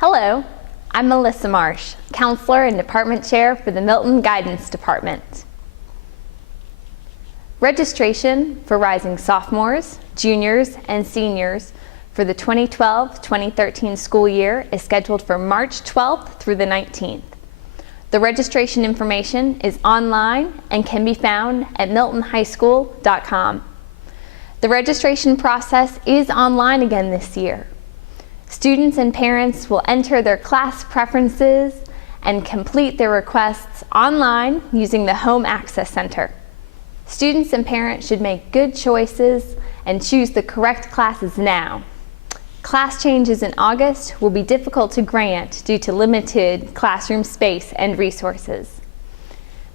Hello, I'm Melissa Marsh, Counselor and Department Chair for the Milton Guidance Department. Registration for rising sophomores, juniors, and seniors for the 2012-2013 school year is scheduled for March 12th through the 19th. The registration information is online and can be found at miltonhighschool.com. The registration process is online again this year. Students and parents will enter their class preferences and complete their requests online using the Home Access Center. Students and parents should make good choices and choose the correct classes now. Class changes in August will be difficult to grant due to limited classroom space and resources.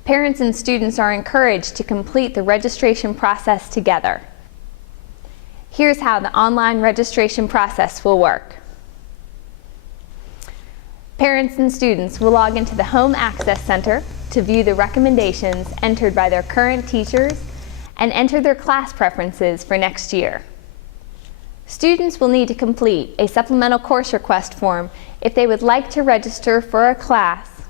Parents and students are encouraged to complete the registration process together. Here's how the online registration process will work. Parents and students will log into the Home Access Center to view the recommendations entered by their current teachers and enter their class preferences for next year. Students will need to complete a supplemental course request form if they would like to register for a class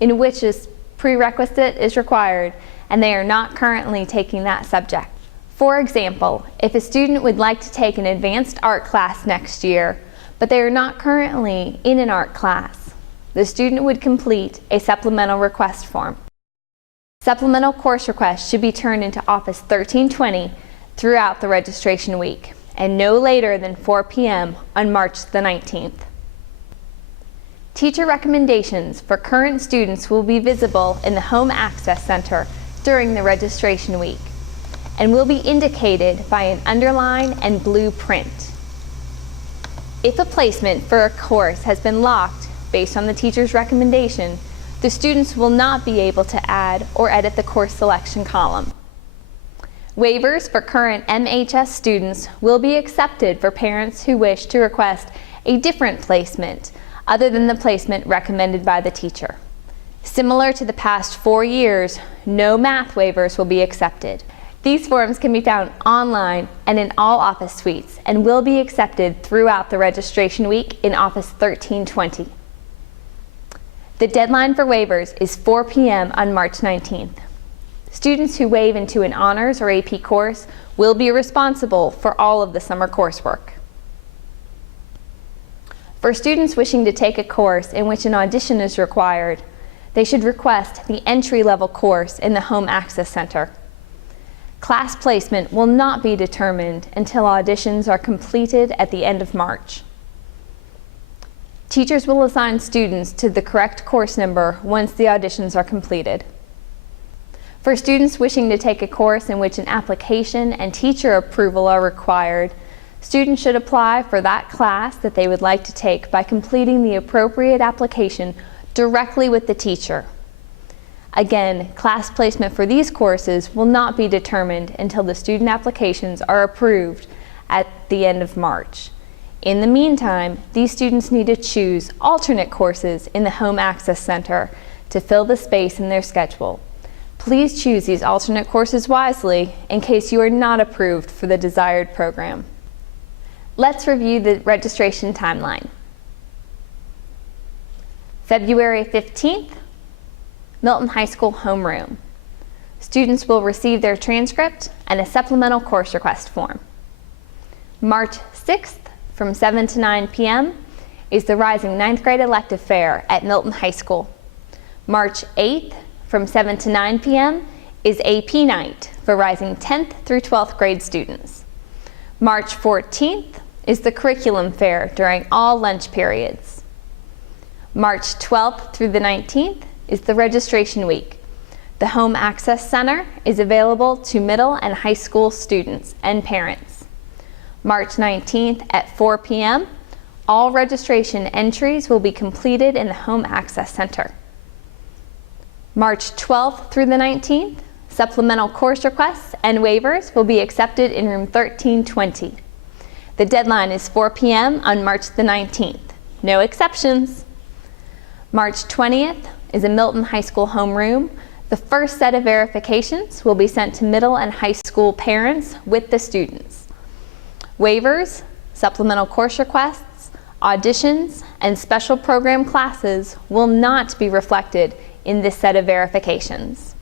in which a prerequisite is required and they are not currently taking that subject. For example, if a student would like to take an advanced art class next year, but they are not currently in an art class, the student would complete a supplemental request form. Supplemental course requests should be turned into Office 1320 throughout the registration week, and no later than 4 p.m. on March the 19th. Teacher recommendations for current students will be visible in the Home Access Center during the registration week and will be indicated by an underline and blue print. If a placement for a course has been locked based on the teacher's recommendation, the students will not be able to add or edit the course selection column. Waivers for current MHS students will be accepted for parents who wish to request a different placement other than the placement recommended by the teacher. Similar to the past 4 years, no math waivers will be accepted. These forms can be found online and in all office suites and will be accepted throughout the registration week in Office 1320. The deadline for waivers is 4 p.m. on March 19th. Students who waive into an honors or AP course will be responsible for all of the summer coursework. For students wishing to take a course in which an audition is required, they should request the entry-level course in the Home Access Center. Class placement will not be determined until auditions are completed at the end of March. Teachers will assign students to the correct course number once the auditions are completed. For students wishing to take a course in which an application and teacher approval are required, students should apply for that class that they would like to take by completing the appropriate application directly with the teacher. Again, class placement for these courses will not be determined until the student applications are approved at the end of March. In the meantime, these students need to choose alternate courses in the Home Access Center to fill the space in their schedule. Please choose these alternate courses wisely in case you are not approved for the desired program. Let's review the registration timeline. February 15th, Milton High School homeroom. Students will receive their transcript and a supplemental course request form. March 6th, from 7 to 9 p.m. is the Rising 9th Grade Elective Fair at Milton High School. March 8th, from 7 to 9 p.m. is AP Night for Rising 10th through 12th grade students. March 14th is the Curriculum Fair during all lunch periods. March 12th through the 19th is the registration week. The Home Access Center is available to middle and high school students and parents. March 19th at 4 p.m., all registration entries will be completed in the Home Access Center. March 12th through the 19th, supplemental course requests and waivers will be accepted in room 1320. The deadline is 4 p.m. on March the 19th. No exceptions. March 20th is a Milton High School homeroom. The first set of verifications will be sent to middle and high school parents with the students. Waivers, supplemental course requests, auditions, and special program classes will not be reflected in this set of verifications.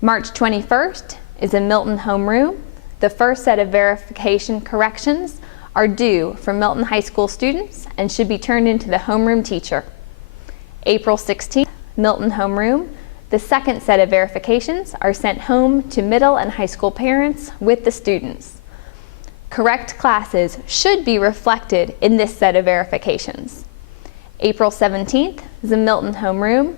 March 21st is a Milton homeroom. The first set of verification corrections are due for Milton High School students and should be turned into the homeroom teacher. April 16th, Milton homeroom. The second set of verifications are sent home to middle and high school parents with the students. Correct classes should be reflected in this set of verifications. April 17th is a Milton homeroom.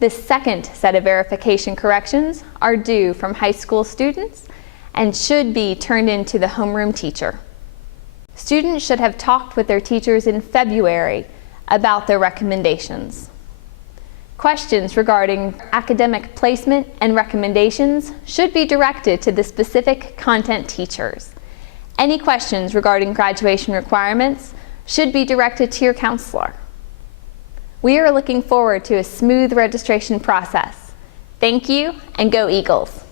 The second set of verification corrections are due from high school students and should be turned into the homeroom teacher. Students should have talked with their teachers in February about their recommendations. Questions regarding academic placement and recommendations should be directed to the specific content teachers. Any questions regarding graduation requirements should be directed to your counselor. We are looking forward to a smooth registration process. Thank you, and go Eagles!